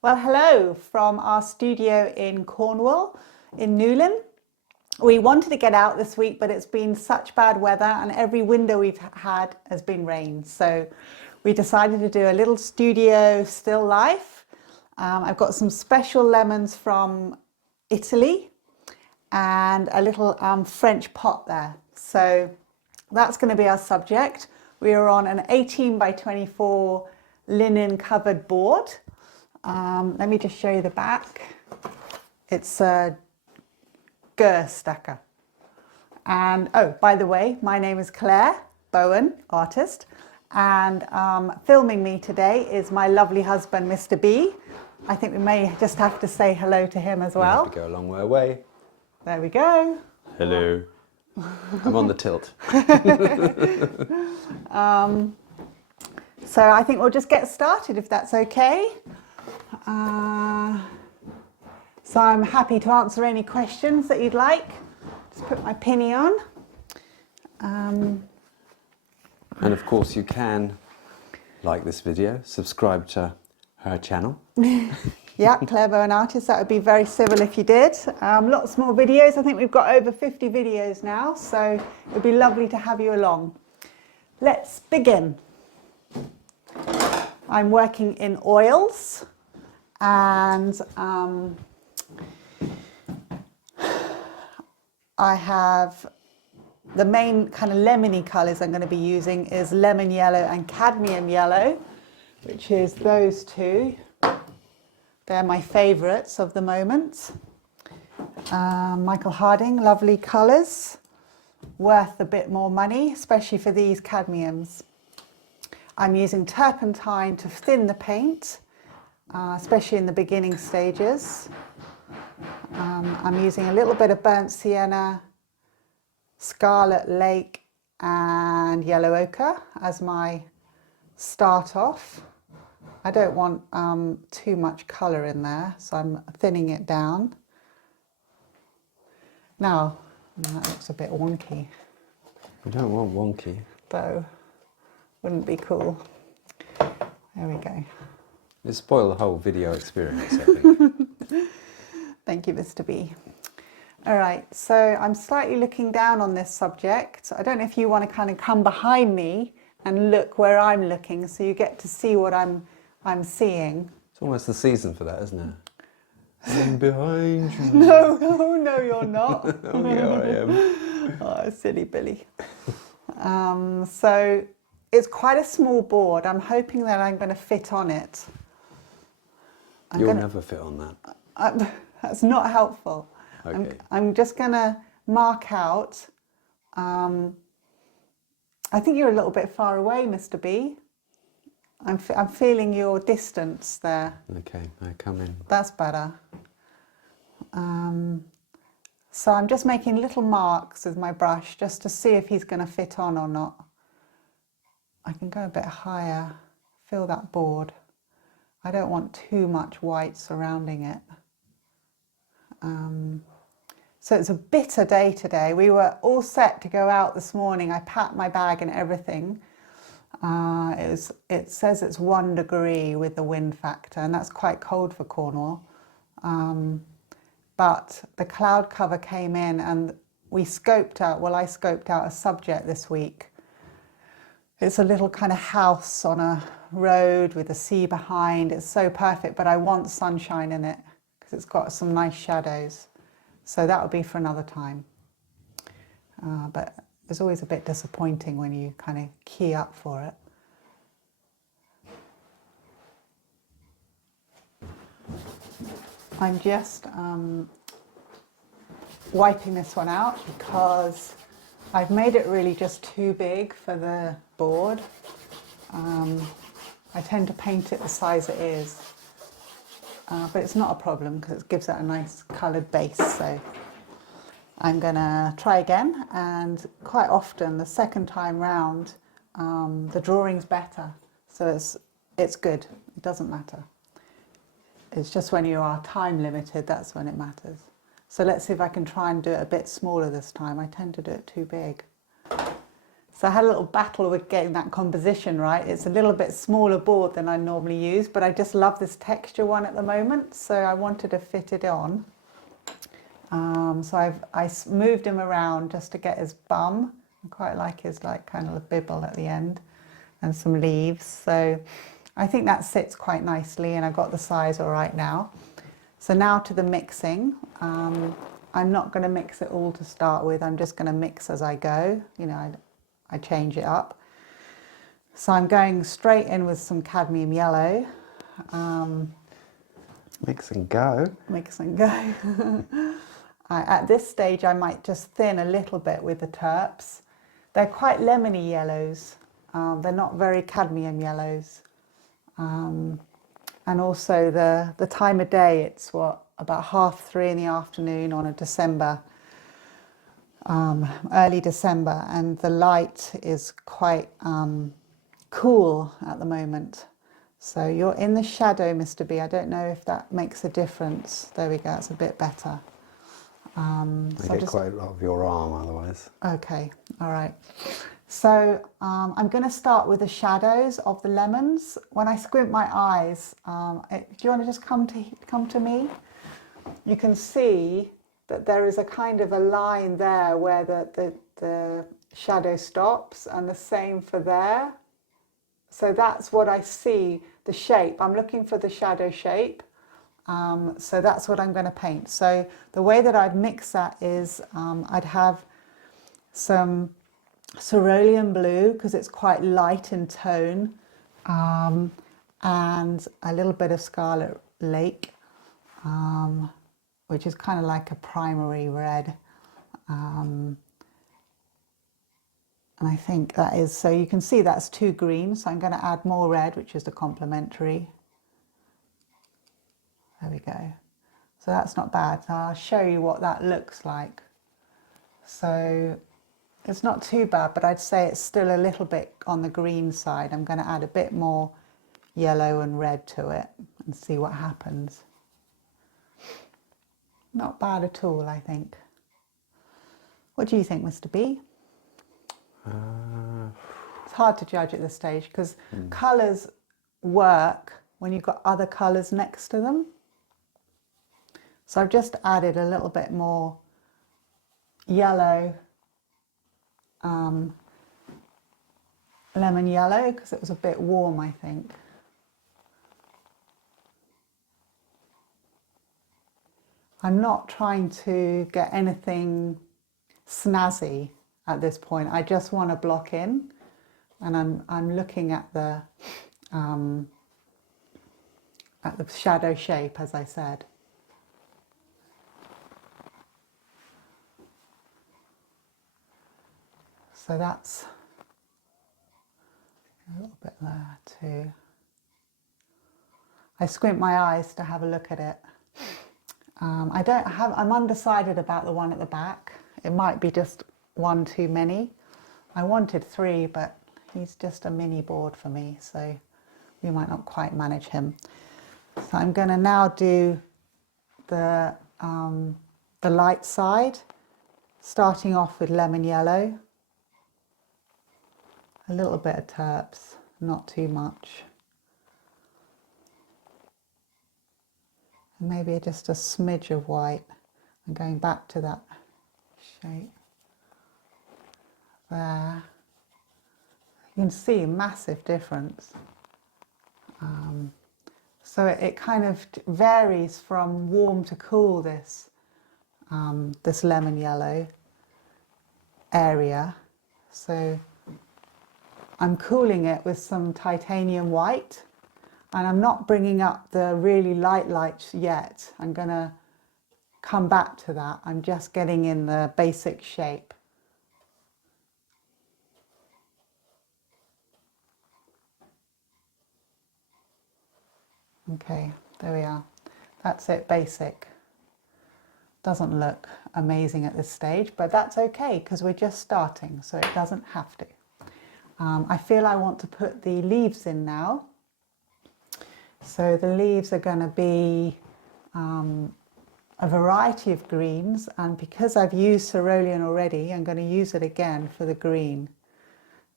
Well, hello from our studio in Cornwall, in Newlyn. We wanted to get out this week, but it's been such bad weather and every window we've had has been rain. So we decided to do a little studio still life. I've got some special lemons from Italy and a little French pot there. So that's going to be our subject. We are on an 18 by 24 linen covered board. Let me just show you the back. It's a Gerstacker. And oh, by the way, my name is Claire Bowen, artist, and filming me today is my lovely husband, Mr. B. I think we may just have to say hello to him as well. We have to go a long way away. There we go. Hello. I'm on the tilt. So I think we'll just get started if that's okay. So I'm happy to answer any questions that you'd like. Just put my pinny on. And of course you can like this video, subscribe to her channel. Yeah, Claire Bowen Artist, that would be very civil if you did. Lots more videos. I think we've got over 50 videos now, so it would be lovely to have you along. Let's begin. I'm working in oils and I have the main kind of lemony colours I'm going to be using is lemon yellow and cadmium yellow, which is those two. They're my favourites of the moment. Michael Harding, lovely colours, worth a bit more money, especially for these cadmiums. I'm using turpentine to thin the paint, especially in the beginning stages. I'm using a little bit of burnt sienna, scarlet lake and yellow ochre as my start off. I don't want too much colour in there, so I'm thinning it down. Now, that looks a bit wonky. We don't want wonky. Though, wouldn't be cool. There we go. It spoiled the whole video experience, I think. Thank you, Mr. B. All right, so I'm slightly looking down on this subject. I don't know if you want to kind of come behind me and look where I'm looking so you get to see what I'm seeing. It's almost the season for that, isn't it? I'm behind you. No, oh, no, you're not. Oh, yeah, I am. Oh, silly Billy. So it's quite a small board. I'm hoping that I'm going to fit on it. You'll never fit on that. That's not helpful. Okay. I'm just going to mark out. I think you're a little bit far away, Mr. B. I'm feeling your distance there. Okay, I come in. That's better. So I'm just making little marks with my brush just to see if he's going to fit on or not. I can go a bit higher, feel that board. I don't want too much white surrounding it. So it's a bitter day today. We were all set to go out this morning. I packed my bag and everything. It says it's 1 degree with the wind factor, and that's quite cold for Cornwall. But the cloud cover came in and we scoped out, well, I scoped out a subject this week. It's a little kind of house on a road with the sea behind. It's so perfect, but I want sunshine in it because it's got some nice shadows. So that will be for another time. But it's always a bit disappointing when you kind of key up for it. I'm just wiping this one out because I've made it really just too big for the board. I tend to paint it the size it is. But it's not a problem because it gives it a nice coloured base. So I'm going to try again, and quite often the second time round the drawing's better, so it's good. It doesn't matter. It's just when you are time limited, that's when it matters. So let's see if I can try and do it a bit smaller this time. I tend to do it too big. So I had a little battle with getting that composition right. It's a little bit smaller board than I normally use, but I just love this texture one at the moment, so I wanted to fit it on. So I moved him around just to get his bum. I quite like his like kind of bibble at the end and some leaves. So I think that sits quite nicely, and I've got the size all right now. So now to the mixing. I'm not going to mix it all to start with. I'm just going to mix as I go. You know, I change it up. So I'm going straight in with some cadmium yellow. Mix and go. Mix and go. At this stage, I might just thin a little bit with the terps. They're quite lemony yellows. They're not very cadmium yellows. And also the time of day, it's what, about 3:30 in the afternoon on a December, early December, and the light is quite cool at the moment. So you're in the shadow, Mr. B. I don't know if that makes a difference. There we go, it's a bit better. I get quite a lot of your arm otherwise. Okay, all right. So I'm going to start with the shadows of the lemons. When I squint my eyes, do you want to just come to me? You can see that there is a kind of a line there where the shadow stops, and the same for there. So that's what I see, the shape. I'm looking for the shadow shape. So that's what I'm going to paint. So the way that I'd mix that is I'd have some cerulean blue, because it's quite light in tone, and a little bit of scarlet lake, which is kind of like a primary red. And I think that is, so you can see that's 2 green, so I'm going to add more red, which is the complementary. There we go. So that's not bad. So I'll show you what that looks like. So it's not too bad, but I'd say it's still a little bit on the green side. I'm going to add a bit more yellow and red to it and see what happens. Not bad at all, I think. What do you think, Mr. B? It's hard to judge at this stage because colours work when you've got other colours next to them. So I've just added a little bit more yellow, lemon yellow, because it was a bit warm, I think. I'm not trying to get anything snazzy at this point. I just want to block in, and I'm looking at the shadow shape, as I said. So that's a little bit there too. I squint my eyes to have a look at it. I'm undecided about the one at the back. It might be just 1 too many. I wanted 3, but he's just a mini board for me, so we might not quite manage him. So I'm going to now do the light side, starting off with lemon yellow. A little bit of terps, not too much. And maybe just a smidge of white. And going back to that shape. There. You can see a massive difference. So it kind of varies from warm to cool, this lemon yellow area. So I'm cooling it with some titanium white, and I'm not bringing up the really light lights yet. I'm going to come back to that. I'm just getting in the basic shape. Okay, there we are. That's it, basic. Doesn't look amazing at this stage, but that's okay because we're just starting, so it doesn't have to. I feel I want to put the leaves in now. So the leaves are going to be a variety of greens, and because I've used cerulean already, I'm going to use it again for the green.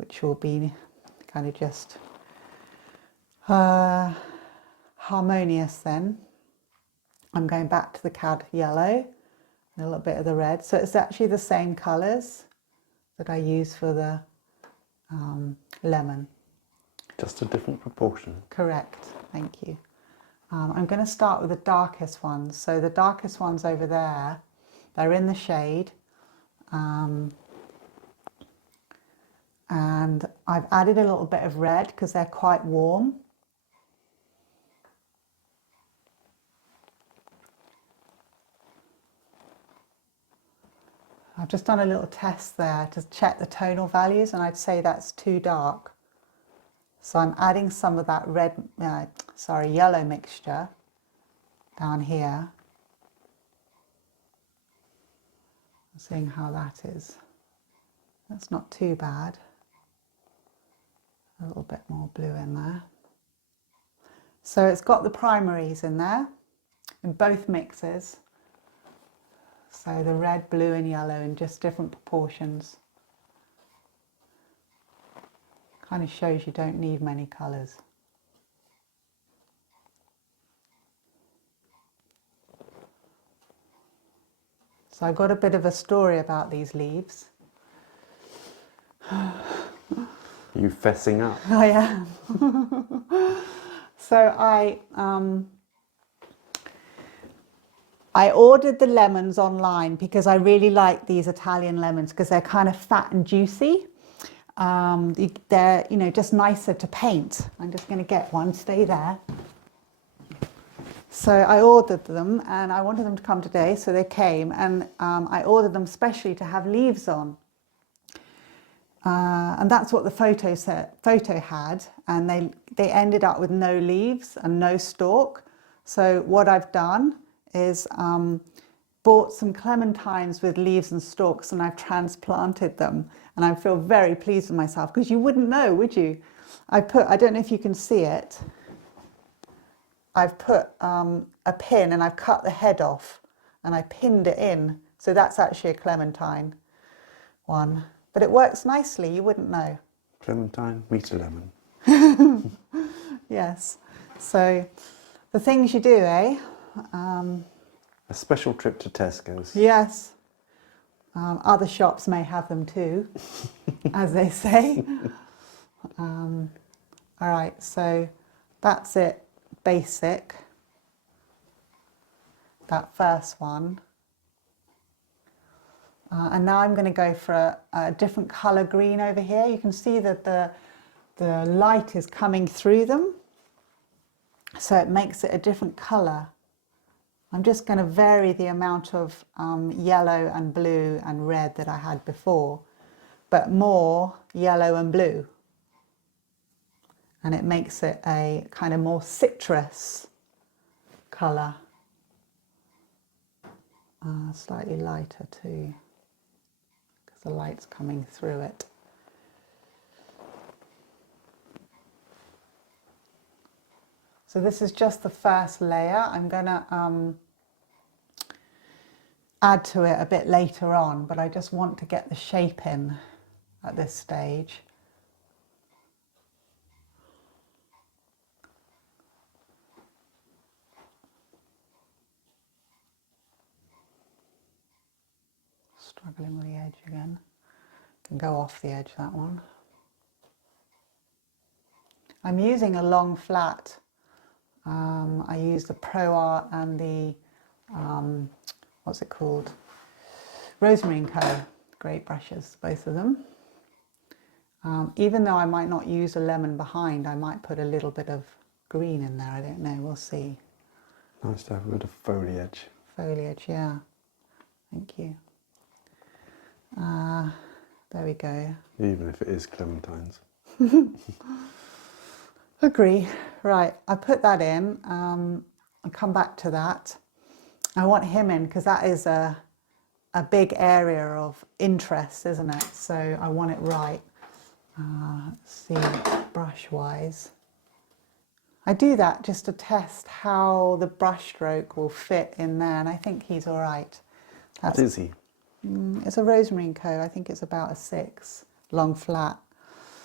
which will be kind of just harmonious then. I'm going back to the cad yellow, and a little bit of the red. So it's actually the same colours that I use for the lemon. Just a different proportion. Correct, thank you. I'm going to start with the darkest ones. So the darkest ones over there, they're in the shade. And I've added a little bit of red because they're quite warm. I've just done a little test there to check the tonal values, and I'd say that's too dark. So I'm adding some of that yellow mixture down here. Seeing how that is. That's not too bad. A little bit more blue in there. So it's got the primaries in there, in both mixes. So the red, blue and yellow in just different proportions. Kind of shows you don't need many colours. So I've got a bit of a story about these leaves. You fessing up? I am. So I ordered the lemons online because I really like these Italian lemons because they're kind of fat and juicy. They're, you know, just nicer to paint. I'm just going to get one, stay there. So I ordered them and I wanted them to come today, so they came, and I ordered them specially to have leaves on. And that's what the photo had, and they ended up with no leaves and no stalk. So what I've done is bought some clementines with leaves and stalks, and I've transplanted them, and I feel very pleased with myself because you wouldn't know, would you? I don't know if you can see it. I've put a pin and I've cut the head off and I pinned it in. So that's actually a clementine one. But it works nicely, you wouldn't know. Clementine, meet a lemon. Yes. So the things you do, eh? A special trip to Tesco's. Yes. Other shops may have them too, as they say. All right, so that's it. Basic, that first one, and now I'm going to go for a different colour green over here. You can see that the light is coming through them, so it makes it a different colour. I'm just going to vary the amount of yellow and blue and red that I had before, but more yellow and blue. And it makes it a kind of more citrus colour. Slightly lighter too, because the light's coming through it. So this is just the first layer. I'm going to add to it a bit later on, but I just want to get the shape in at this stage. Struggling with the edge again. Can go off the edge, that one. I'm using a long flat. I use the Pro Art and the, what's it called? Rosemary & Co. Great brushes, both of them. Even though I might not use a lemon behind, I might put a little bit of green in there. I don't know, we'll see. Nice to have a bit of foliage. Foliage, yeah. Thank you. There we go. Even if it is clementines. Agree. Right, I put that in. I'll come back to that. I want him in because that is a big area of interest, isn't it? So I want it right. Let's see, brush-wise. I do that just to test how the brush stroke will fit in there, and I think he's all right. What is he? It's a Rosemary & Co. I think it's about a 6, long flat.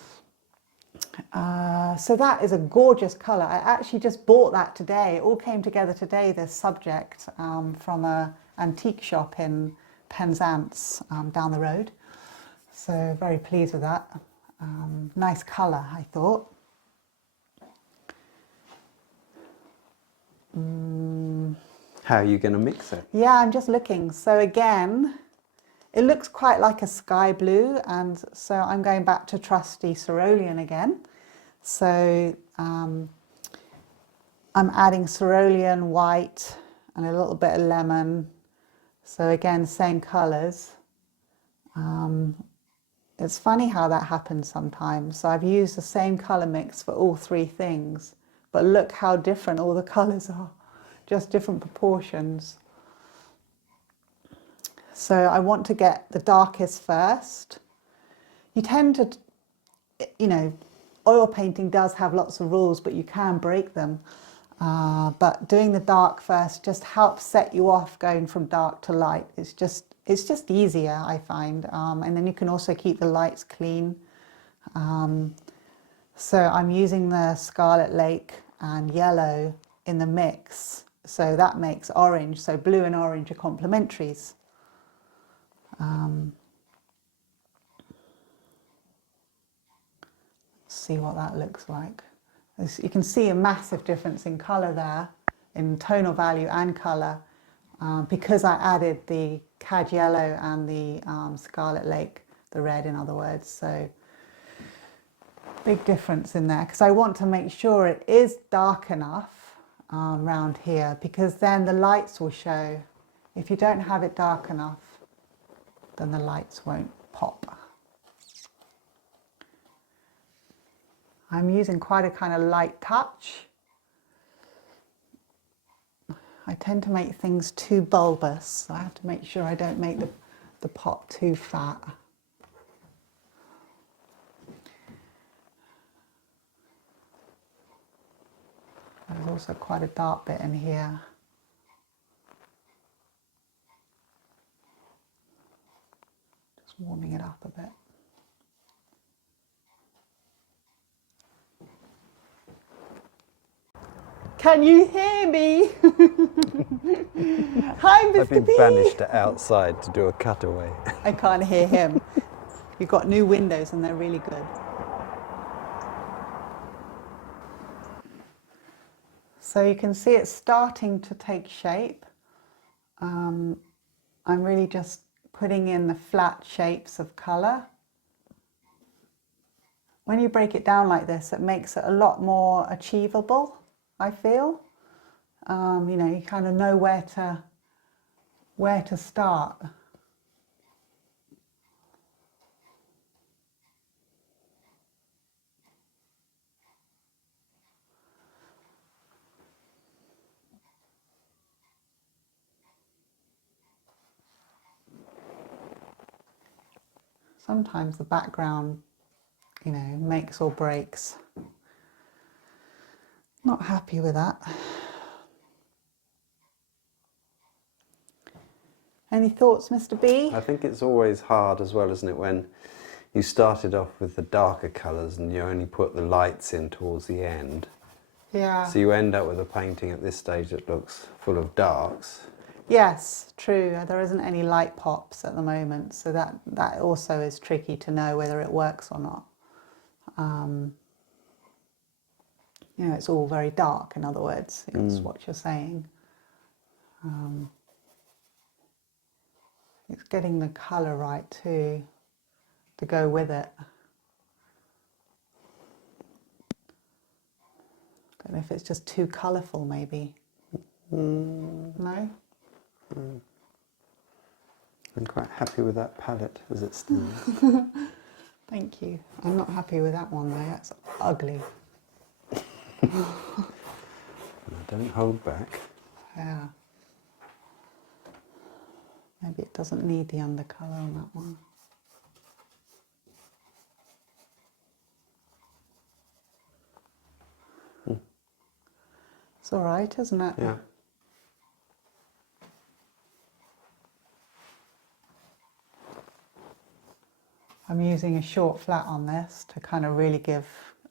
So that is a gorgeous colour. I actually just bought that today. It all came together today, this subject, from an antique shop in Penzance down the road. So very pleased with that. Nice colour, I thought. How are you going to mix it? Yeah, I'm just looking. So again, it looks quite like a sky blue, and so I'm going back to trusty cerulean again. So I'm adding cerulean, white, and a little bit of lemon. So again, same colours. It's funny how that happens sometimes. So I've used the same colour mix for all three things, but look how different all the colours are, just different proportions. So I want to get the darkest first. You tend to, you know, oil painting does have lots of rules, but you can break them. But doing the dark first just helps set you off going from dark to light. It's just easier, I find. And then you can also keep the lights clean. So I'm using the Scarlet Lake and yellow in the mix. So that makes orange. So blue and orange are complementaries. See what that looks like. As you can see a massive difference in colour there, in tonal value and colour, because I added the cad yellow and the Scarlet Lake, the red in other words. So big difference in there, because I want to make sure it is dark enough around here, because then the lights will show. If you don't have it dark enough, then the lights won't pop. I'm using quite a kind of light touch. I tend to make things too bulbous, so I have to make sure I don't make the pot too fat. There's also quite a dark bit in here. Just warming it up a bit. Can you hear me? Hi, Mr. I've been B. banished outside to do a cutaway. I can't hear him. You've got new windows and they're really good. So you can see it's starting to take shape. I'm really just putting in the flat shapes of colour. When you break it down like this, it makes it a lot more achievable, I feel. You know, you kind of know where to start. Sometimes the background, you know, makes or breaks. Not happy with that. Any thoughts, Mr. B? I think it's always hard as well, isn't it, when you started off with the darker colours and you only put the lights in towards the end. Yeah. So you end up with a painting at this stage that looks full of darks. Yes, true. There isn't any light pops at the moment, so that also is tricky to know whether it works or not. You know, it's all very dark, in other words. It's what you're saying. It's getting the colour right too, to go with it. Don't know if it's just too colourful, maybe. No? I'm quite happy with that palette as it stands. Thank you. I'm not happy with that one though, that's ugly. Don't hold back. Yeah. Maybe it doesn't need the undercolour on that one. It's all right, isn't it? Yeah. I'm using a short flat on this to kind of really give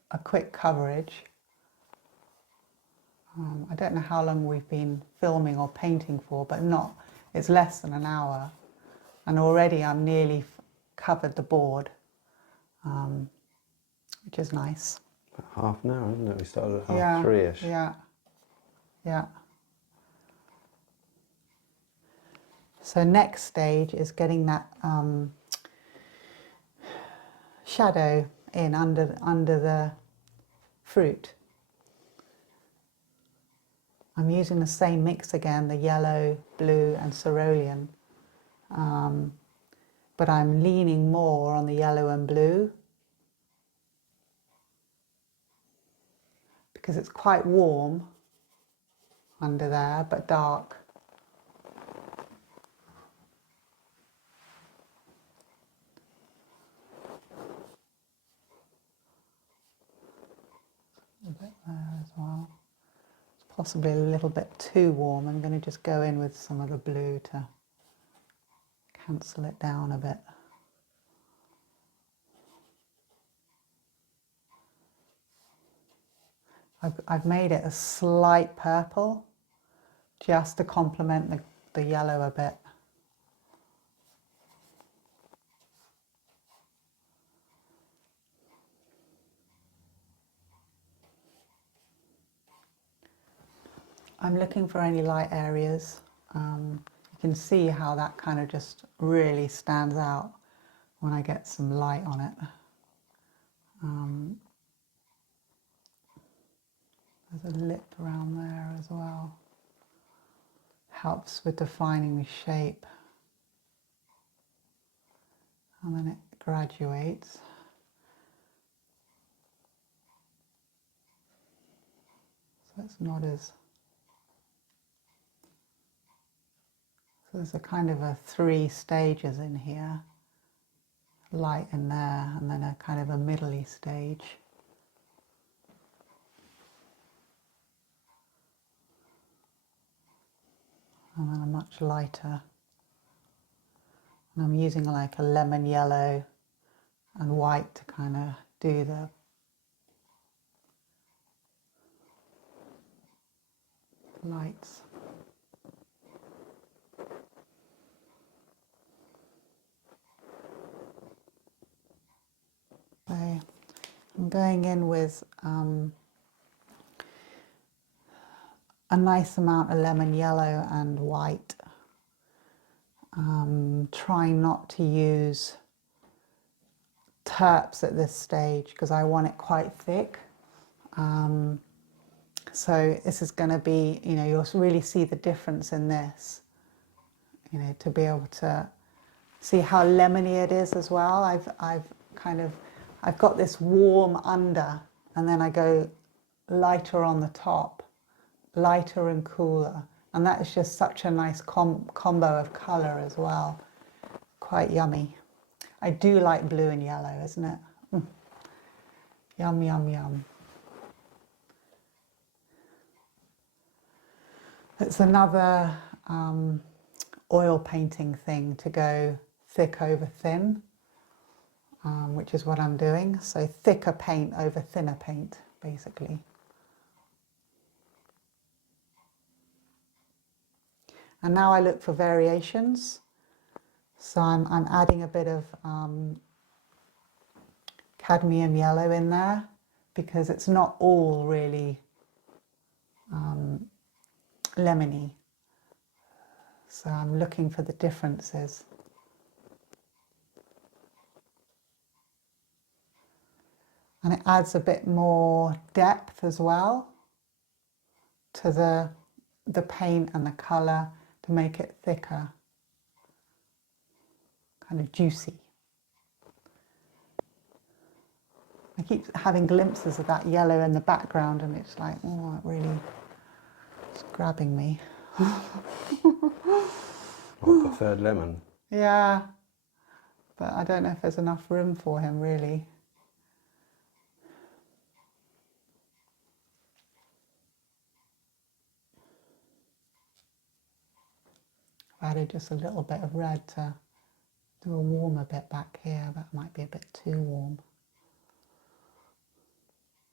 a quick coverage. I don't know how long we've been filming or painting for, but it's less than an hour. And already I'm nearly covered the board, which is nice. Half an hour, isn't it? We started at Yeah, 3-ish. yeah, yeah. So next stage is getting that shadow in under the fruit. I'm using the same mix again, the yellow, blue and cerulean, but I'm leaning more on the yellow and blue because it's quite warm under there, but dark. A bit there as well. It's possibly a little bit too warm. I'm going to just go in with some of the blue to cancel it down a bit. I've made it a slight purple just to complement the yellow a bit. I'm looking for any light areas. You can see how that kind of just really stands out when I get some light on it. There's a lip around there as well. Helps with defining the shape. And then it graduates. So it's not as... So there's a kind of a 3 stages in here. Light in there, and then a kind of a middle-y stage. And then a much lighter. And I'm using like a lemon yellow and white to kind of do the lights. So I'm going in with a nice amount of lemon yellow and white. Trying not to use terps at this stage because I want it quite thick. So this is going to be, you know, you'll really see the difference in this, you know, to be able to see how lemony it is as well. I've got this warm under, and then I go lighter on the top, lighter and cooler, and that is just such a nice combo of colour as well. Quite yummy. I do like blue and yellow, isn't it? Yum, yum, yum. It's another oil painting thing to go thick over thin, which is what I'm doing. So thicker paint over thinner paint, basically. And now I look for variations. So I'm adding a bit of cadmium yellow in there because it's not all really lemony. So I'm looking for the differences. And it adds a bit more depth as well to the paint and the colour to make it thicker, kind of juicy. I keep having glimpses of that yellow in the background and it's like, oh, it really is grabbing me. What, the third lemon? Yeah, but I don't know if there's enough room for him really. I've added just a little bit of red to do a warmer bit back here. That might be a bit too warm.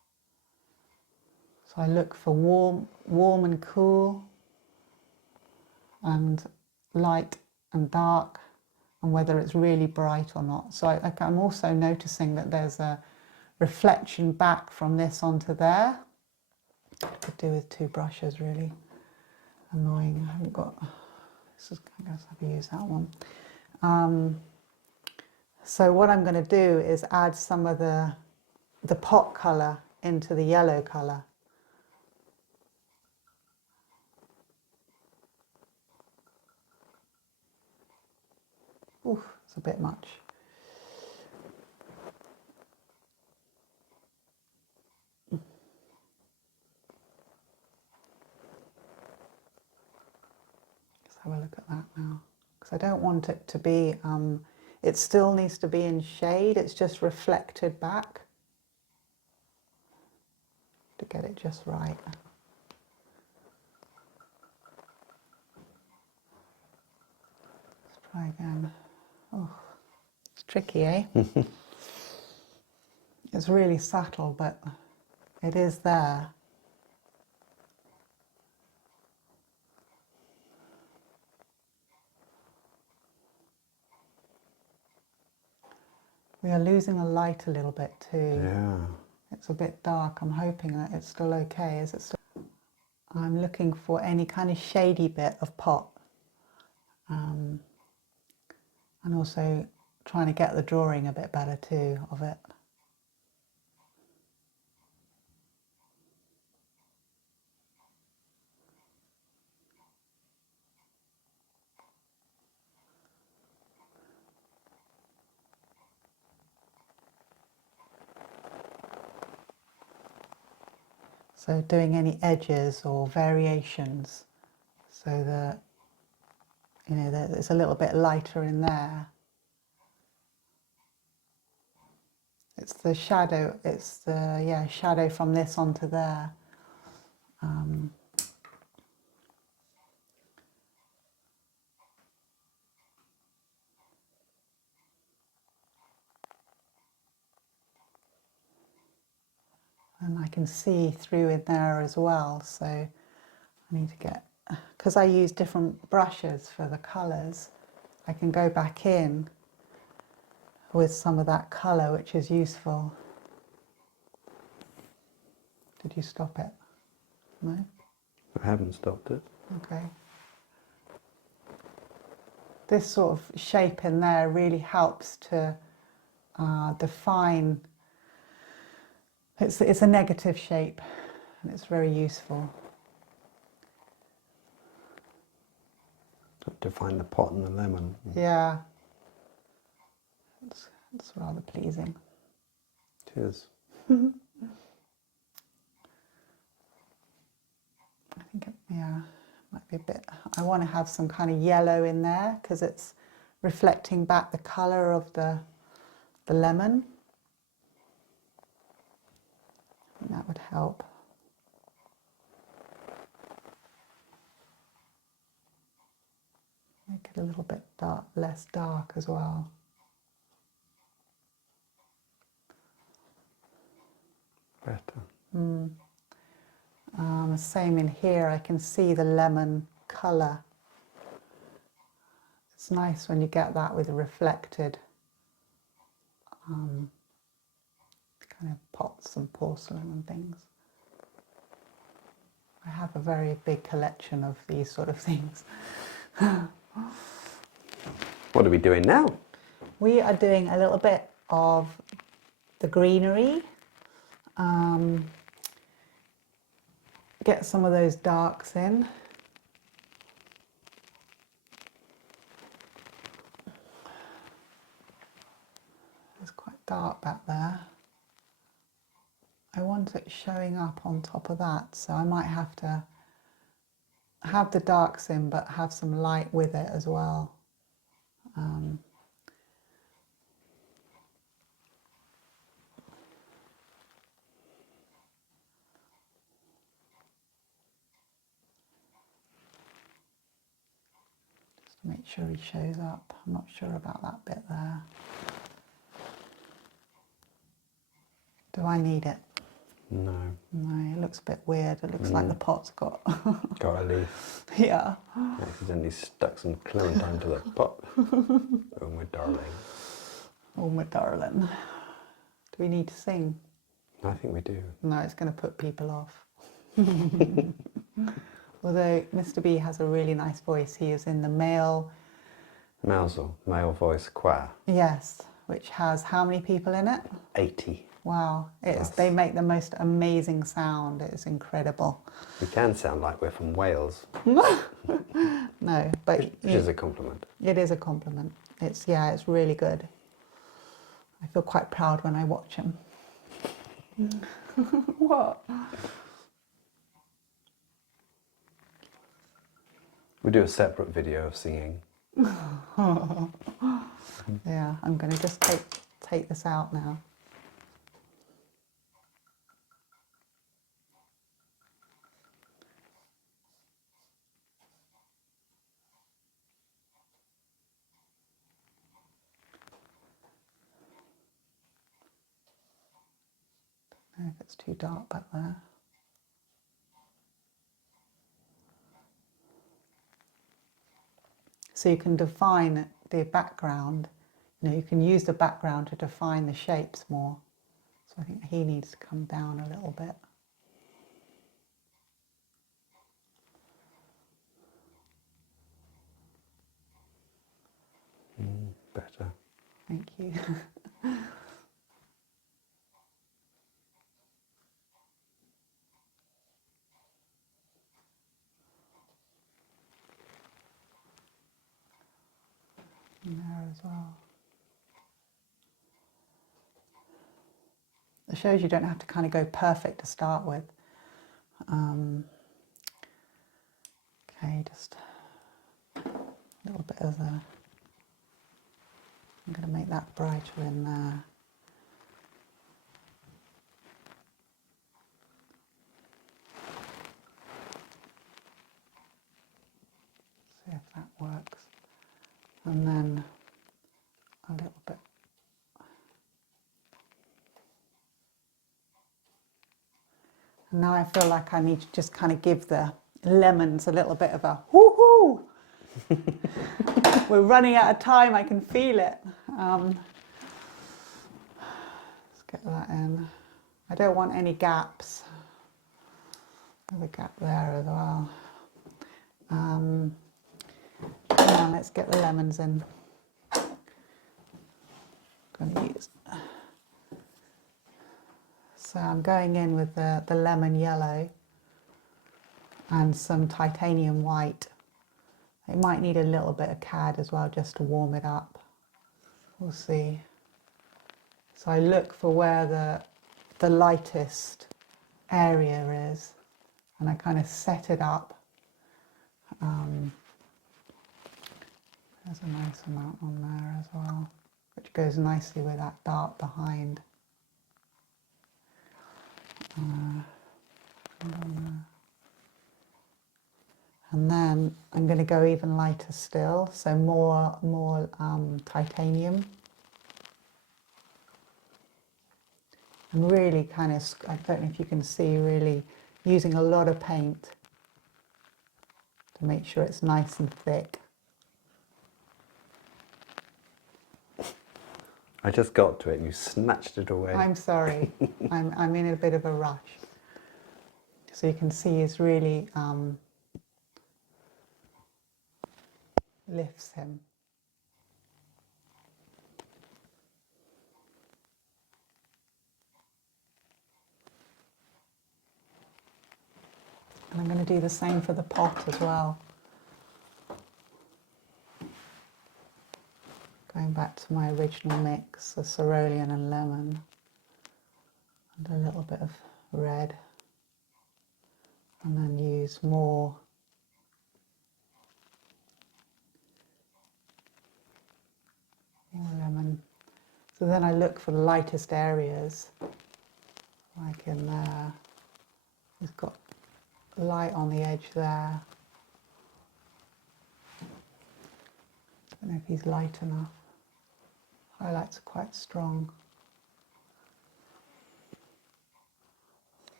So I look for warm and cool, and light and dark, and whether it's really bright or not. So I'm also noticing that there's a reflection back from this onto there. I could do with two brushes, really. Annoying, I haven't got, this is, I guess I have to use that one. So what I'm going to do is add some of the pot colour into the yellow colour. Oof, it's a bit much. Let's have a look at that now, because I don't want it to be, it still needs to be in shade, it's just reflected back to get it just right. Let's try again. Oh, it's tricky, eh? It's really subtle, but it is there. We are losing the light a little bit too. Yeah. It's a bit dark. I'm hoping that it's still okay. Is it still? I'm looking for any kind of shady bit of pot. And also trying to get the drawing a bit better too of it. So doing any edges or variations so that, you know, that it's a little bit lighter in there. It's the shadow, it's the, yeah, shadow from this onto there. And I can see through in there as well, so I need to get, because I use different brushes for the colours, I can go back in with some of that colour, which is useful. Did you stop it? No? I haven't stopped it. Okay. This sort of shape in there really helps to define. It's a negative shape, and it's very useful. Define the pot and the lemon. Yeah. It's rather pleasing. Cheers. I think, yeah, might be a bit, I want to have some kind of yellow in there because it's reflecting back the colour of the lemon. I think that would help. Make it a little bit dark, less dark as well. Better. Same in here, I can see the lemon colour. It's nice when you get that with reflected kind of pots and porcelain and things. I have a very big collection of these sort of things. What are we doing now? We are doing a little bit of the greenery. Get some of those darks in. It's quite dark back there. I want it showing up on top of that, so I might have to have the darks in but have some light with it as well. Just to make sure he shows up. I'm not sure about that bit there. Do I need it? No. No, it looks a bit weird. It looks like the pot's got... Got a leaf. Yeah. Accidentally stuck some clementine to the pot. Oh, my darling. Oh, my darling. Do we need to sing? I think we do. No, it's going to put people off. Although Mr. B has a really nice voice. He is in the male... Male voice choir. Yes, which has how many people in it? 80. Wow. They make the most amazing sound. It is incredible. We can sound like we're from Wales. No, but... Which is a compliment. It is a compliment. It's really good. I feel quite proud when I watch him. What? We do a separate video of singing. Yeah, I'm going to just take this out now. I don't know if it's too dark back there. So you can define the background. You can use the background to define the shapes more. So I think he needs to come down a little bit. Better. Thank you. And there as well. It shows you don't have to kind of go perfect to start with. Okay, just a little bit of the... I'm going to make that brighter in there. See if that works. And then a little bit. And now I feel like I need to just kind of give the lemons a little bit of a woohoo. We're running out of time, I can feel it. Let's get that in. I don't want any gaps. There's a gap there as well. Come on, let's get the lemons in. So I'm going in with the lemon yellow and some titanium white. It might need a little bit of cad as well just to warm it up. We'll see. So I look for where the lightest area is and I kind of set it up. There's a nice amount on there as well, which goes nicely with that dark behind. And then I'm going to go even lighter still, so more titanium. And really kind of, I don't know if you can see, really using a lot of paint to make sure it's nice and thick. I just got to it and you snatched it away. I'm sorry, I'm in a bit of a rush. So you can see it's really lifts him. And I'm going to do the same for the pot as well. Going back to my original mix of cerulean and lemon and a little bit of red, and then use more lemon. So then I look for the lightest areas, like in there. He's got light on the edge there. I don't know if he's light enough. Highlights are quite strong.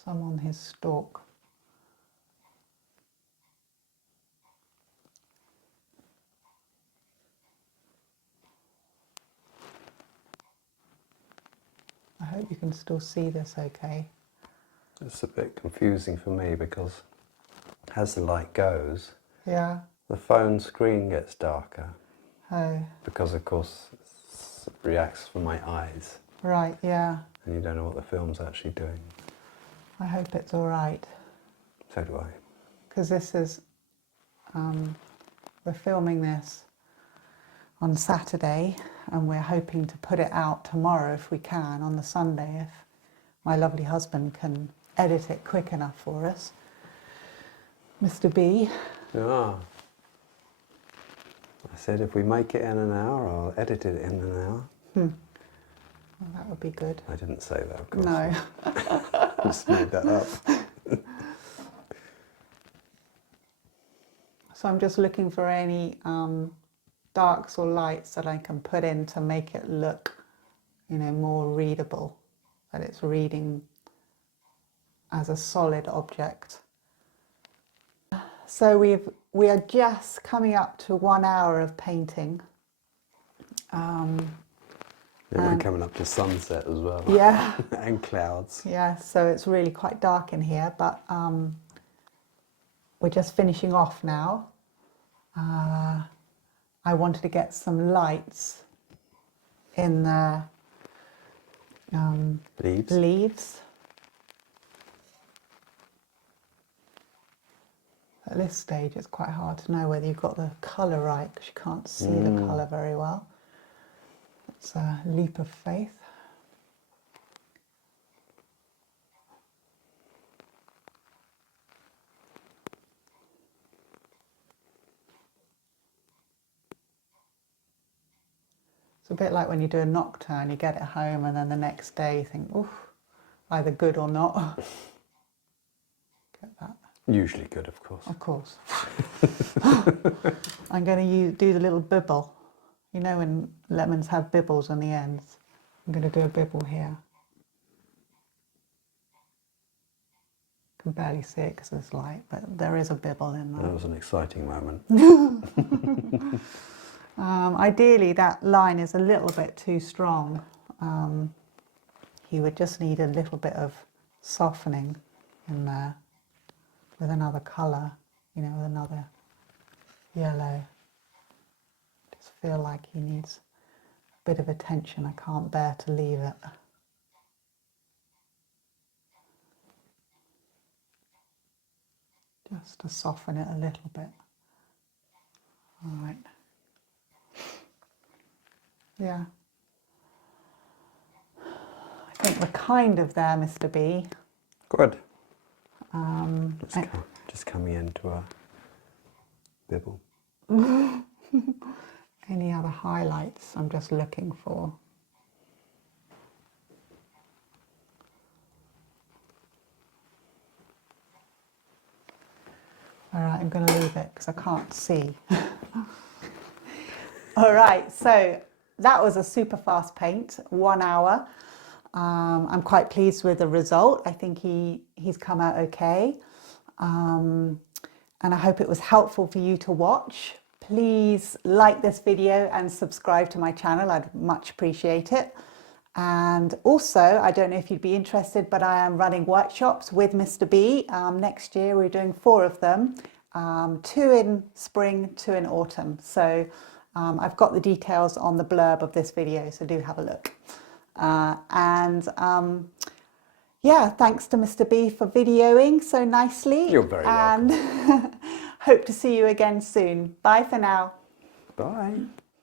some on his stalk. I hope you can still see this okay. It's a bit confusing for me because as the light goes, Yeah. the phone screen gets darker. Oh. Because of course it reacts for my eyes. Right, yeah. And you don't know what the film's actually doing. I hope it's all right. So do I. Because this is, we're filming this on Saturday and we're hoping to put it out tomorrow if we can, on the Sunday, if my lovely husband can edit it quick enough for us. Mr. B. Ah. I said if we make it in an hour, I'll edit it in an hour. Well, that would be good. I didn't say that, of course. No. Just made that up. So I'm just looking for any darks or lights that I can put in to make it look, you know, more readable, that it's reading as a solid object. So we are just coming up to 1 hour of painting. Yeah, we're coming up to sunset as well. Yeah. And clouds. Yeah, so it's really quite dark in here, but we're just finishing off now. I wanted to get some lights in the leaves. At this stage it's quite hard to know whether you've got the colour right because you can't see the colour very well. It's a leap of faith. It's a bit like when you do a nocturne, you get it home and then the next day you think, oof, either good or not. Get that. Usually good, of course. Of course. I'm going to do the little bibble. You know when lemons have bibbles on the ends? I'm going to do a bibble here. I can barely see it because there's light, but there is a bibble in there. That was an exciting moment. Ideally, that line is a little bit too strong. You would just need a little bit of softening in there with another colour, you know, with another yellow. Just feel like he needs a bit of attention. I can't bear to leave it. Just to soften it a little bit. All right. Yeah. I think we're kind of there, Mr. B. Good. Just coming into a bibble. Any other highlights I'm just looking for? All right, I'm going to leave it because I can't see. All right, so that was a super fast paint, 1 hour. I'm quite pleased with the result. I think he's come out okay. And I hope it was helpful for you to watch. Please like this video and subscribe to my channel. I'd much appreciate it. And also, I don't know if you'd be interested, but I am running workshops with Mr. B. Next year, we're doing 4 of them, 2 in spring, 2 in autumn. So I've got the details on the blurb of this video, so do have a look. Yeah, thanks to Mr. B for videoing so nicely. You're very welcome. And hope to see you again soon. Bye for now. Bye.